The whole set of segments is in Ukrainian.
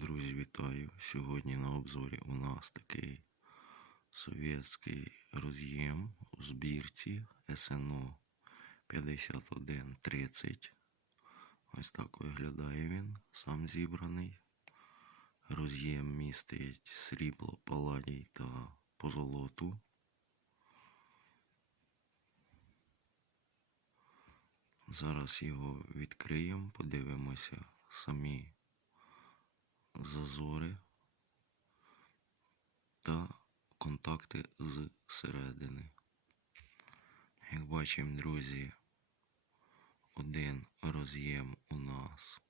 Друзі, вітаю! Сьогодні на обзорі у нас такий совєтський роз'єм у збірці СНО 5130. Ось так виглядає він, сам зібраний. Роз'єм містить срібло, паладій та позолоту. Зараз його відкриємо, подивимося самі зазори та контакти з середини. Як бачимо, друзі, один роз'єм у нас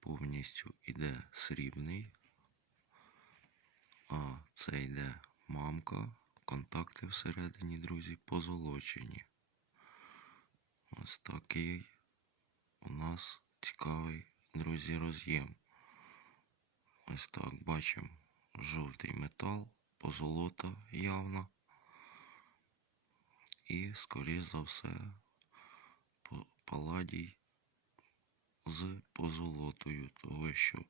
повністю іде срібний, а це йде мамка. Контакти всередині, друзі, позолочені. Ось такий у нас цікавий, друзі, роз'єм. Ось так бачимо жовтий метал, позолота явна. І, скоріш за все, паладій з позолотою, того що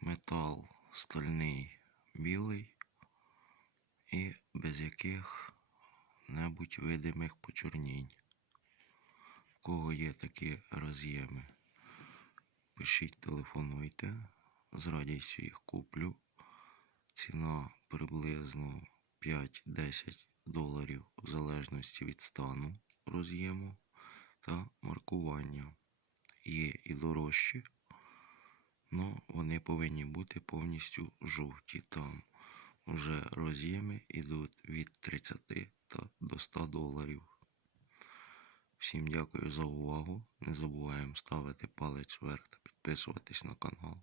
метал стальний білий і без яких-небудь видимих почорнінь. В кого є такі роз'єми? Пишіть, телефонуйте, з радістю їх куплю. Ціна приблизно 5-10 доларів в залежності від стану роз'єму та маркування. Є і дорожчі, але вони повинні бути повністю жовті. Там вже роз'єми йдуть від 30 та до 100 доларів. Всім дякую за увагу. Не забуваємо ставити палець вверх та підписуватись на канал.